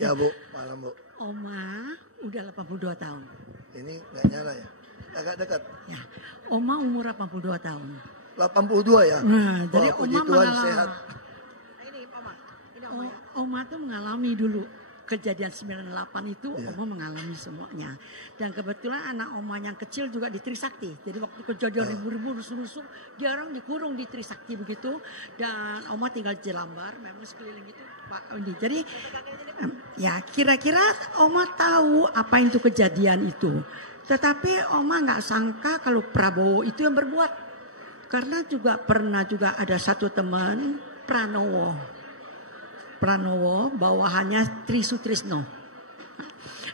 Ya Bu, malam Bu. Oma udah 82 tahun. Ini nggak nyala ya? Agak dekat. Ya, Oma umur 82 tahun. 82 ya? Nah, jadi puji Oma Tuhan mengalami. sehat. Ini Oma. Oma tuh mengalami dulu kejadian 98 itu, Iya. Oma mengalami semuanya. Dan kebetulan anak Oma yang kecil juga di Trisakti. Jadi waktu kejadian ribu-ribu rusuh-rusuh, dia orang dikurung di Trisakti begitu. Dan Oma tinggal di Jelambar, memang sekeliling itu Pak Andi. Jadi ya kira-kira Oma tahu apa itu kejadian itu. Tetapi Oma nggak sangka kalau Prabowo itu yang berbuat. Karena juga pernah juga ada satu teman Pranowo bawahannya Tri Sutrisno.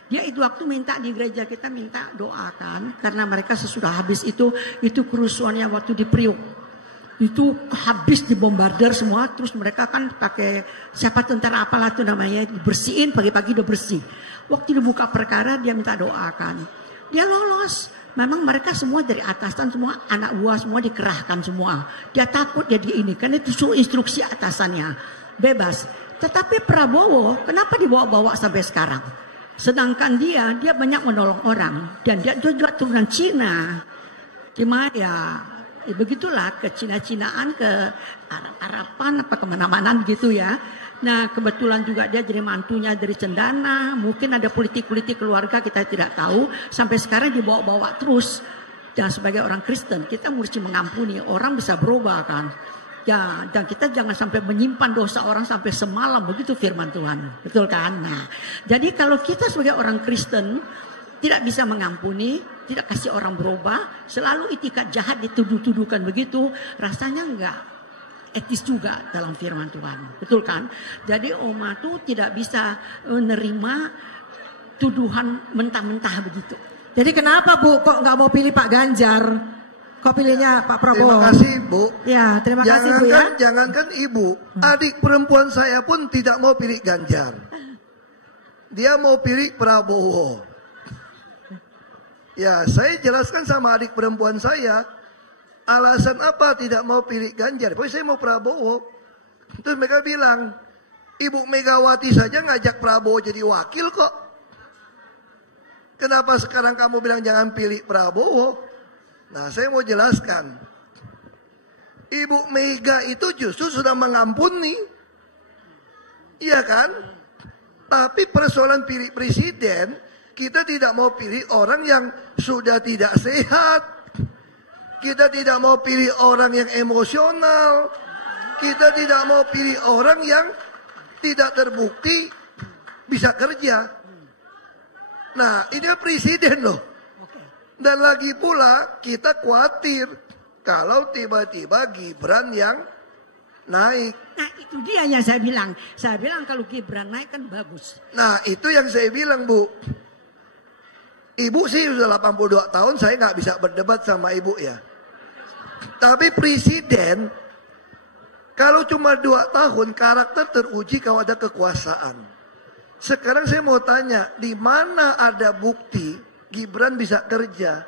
Dia itu waktu minta di gereja kita minta doakan karena mereka sesudah habis itu kerusuhannya waktu di Priok. Itu habis dibombardir semua, terus mereka kan pakai siapa tentara apalah itu namanya dibersihin pagi-pagi udah bersih. Waktu dibuka perkara dia minta doakan. Dia lolos. Memang mereka semua dari atasan semua anak buah semua dikerahkan semua. Dia takut jadi ini kan itu suruh instruksi atasannya bebas. Tetapi Prabowo kenapa dibawa-bawa sampai sekarang? Sedangkan dia banyak menolong orang dan dia juga turunan Cina. Cuma ya begitulah ke Cina-Cinaan ke Arab-Araban apa kemana-mana gitu ya. Nah kebetulan juga dia jadi mantunya dari Cendana. Mungkin ada politik-politik keluarga kita tidak tahu. Sampai sekarang dibawa-bawa terus. Dan sebagai orang Kristen kita mesti mengampuni. Orang bisa berubah kan. Ya, dan kita jangan sampai menyimpan dosa orang sampai semalam. Begitu firman Tuhan. Betul kan? Nah, jadi kalau kita sebagai orang Kristen tidak bisa mengampuni, tidak kasih orang berubah, selalu itikat jahat dituduh-tuduhkan begitu, rasanya enggak etis juga dalam firman Tuhan. Betul kan? Jadi Oma tuh tidak bisa menerima tuduhan mentah-mentah begitu. Jadi kenapa Bu kok nggak mau pilih Pak Ganjar? Kok pilihnya Pak Prabowo? Terima kasih Bu. Ya, terima kasih Bu ya. Jangankan Ibu, adik perempuan saya pun tidak mau pilih Ganjar. Dia mau pilih Prabowo. Ya, saya jelaskan sama adik perempuan saya, alasan apa tidak mau pilih Ganjar. Pokoknya saya mau Prabowo. Terus mereka bilang, Ibu Megawati saja ngajak Prabowo jadi wakil kok. Kenapa sekarang kamu bilang jangan pilih Prabowo? Nah, saya mau jelaskan. Ibu Mega itu justru sudah mengampuni. Iya kan? Tapi persoalan pilih presiden, kita tidak mau pilih orang yang sudah tidak sehat. Kita tidak mau pilih orang yang emosional. Kita tidak mau pilih orang yang tidak terbukti bisa kerja. Nah, ini presiden loh. Dan lagi pula kita khawatir kalau tiba-tiba Gibran yang naik. Nah itu dia yang saya bilang. Saya bilang kalau Gibran naik kan bagus. Nah itu yang saya bilang Bu. Ibu sih sudah 82 tahun, saya nggak bisa berdebat sama ibu ya. Tapi presiden, kalau cuma 2 tahun karakter teruji kalau ada kekuasaan. Sekarang saya mau tanya, di mana ada bukti Gibran bisa kerja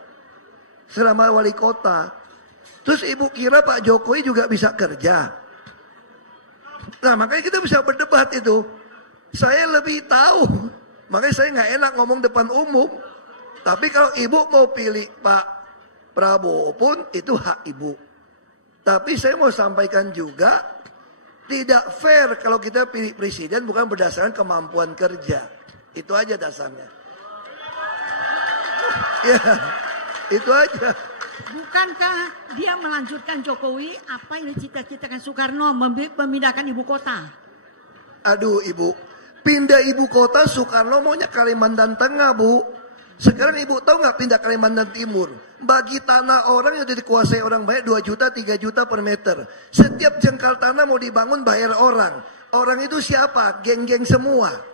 selama wali kota? Terus ibu kira Pak Jokowi juga bisa kerja? Nah makanya kita bisa berdebat itu. Saya lebih tahu, makanya saya nggak enak ngomong depan umum. Tapi kalau ibu mau pilih Pak Prabowo pun itu hak ibu. Tapi saya mau sampaikan juga, tidak fair kalau kita pilih presiden bukan berdasarkan kemampuan kerja. Itu aja dasarnya. Ya, itu aja. Bukankah dia melanjutkan Jokowi apa yang dicita-citakan Soekarno memindahkan ibu kota? Aduh ibu, pindah ibu kota Soekarno maunya Kalimantan Tengah Bu. Sekarang ibu tahu nggak pindah Kalimantan Timur? Bagi tanah orang yang sudah dikuasai orang banyak 2 juta, 3 juta per meter. Setiap jengkal tanah mau dibangun bayar orang. Orang itu siapa? Geng-geng semua.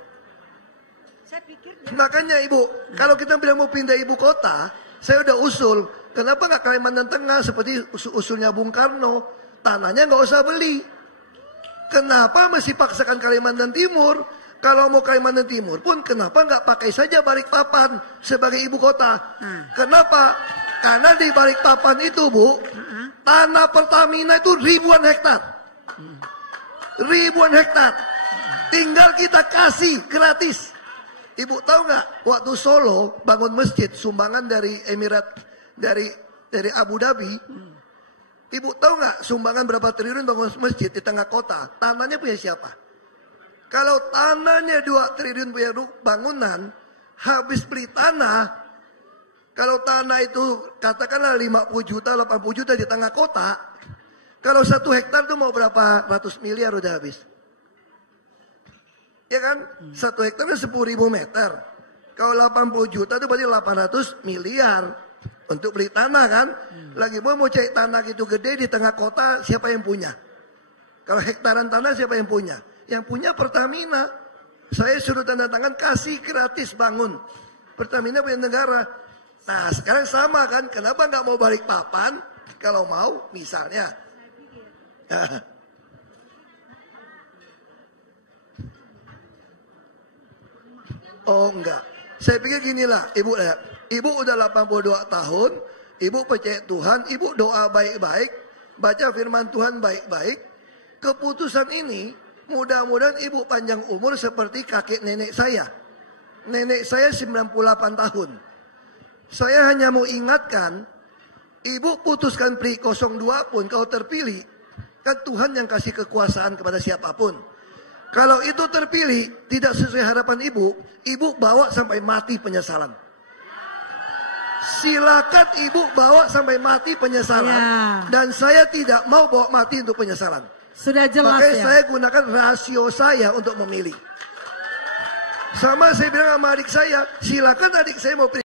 Makanya ibu, kalau kita bilang mau pindah ibu kota, saya udah usul. Kenapa nggak Kalimantan Tengah seperti usulnya Bung Karno? Tanahnya nggak usah beli. Kenapa mesti paksakan Kalimantan Timur? Kalau mau Kalimantan Timur pun kenapa nggak pakai saja Balikpapan sebagai ibu kota? Kenapa? Karena di Balikpapan itu Bu, tanah Pertamina itu ribuan hektar. Ribuan hektar. Tinggal kita kasih gratis. Ibu tahu nggak, waktu Solo bangun masjid sumbangan dari Emirat, dari Abu Dhabi. Ibu tahu nggak sumbangan berapa triliun bangun masjid di tengah kota? Tanahnya punya siapa? Kalau tanahnya 2 triliun punya bangunan, habis beli tanah. Kalau tanah itu katakanlah 50 juta, 80 juta di tengah kota. Kalau 1 hektar itu mau berapa ratus miliar udah habis. Ya kan? 1 hektar kan 10.000 meter. Kalau 80 juta itu berarti 800 miliar. Untuk beli tanah kan. Lagi mau cari tanah gitu gede di tengah kota, siapa yang punya? Kalau hektaran tanah siapa yang punya? Yang punya Pertamina. Saya suruh tanda tangan kasih gratis bangun. Pertamina punya negara. Nah sekarang sama kan. Kenapa nggak mau balik papan? Kalau mau misalnya. Oh enggak. Saya pikir ginilah, Ibu ya. Ibu udah 82 tahun, Ibu percaya Tuhan, Ibu doa baik-baik, baca firman Tuhan baik-baik. Keputusan ini mudah-mudahan Ibu panjang umur seperti kakek nenek saya. Nenek saya 98 tahun. Saya hanya mau ingatkan, Ibu putuskan pilih 02 pun kalau terpilih, kan Tuhan yang kasih kekuasaan kepada siapapun. Kalau itu terpilih tidak sesuai harapan Ibu, Ibu bawa sampai mati penyesalan. Silakan Ibu bawa sampai mati penyesalan. Ya. Dan saya tidak mau bawa mati untuk penyesalan. Sudah jelas. Makanya ya. saya gunakan rasio saya untuk memilih. Sama saya bilang sama adik saya, silakan adik saya mau pilih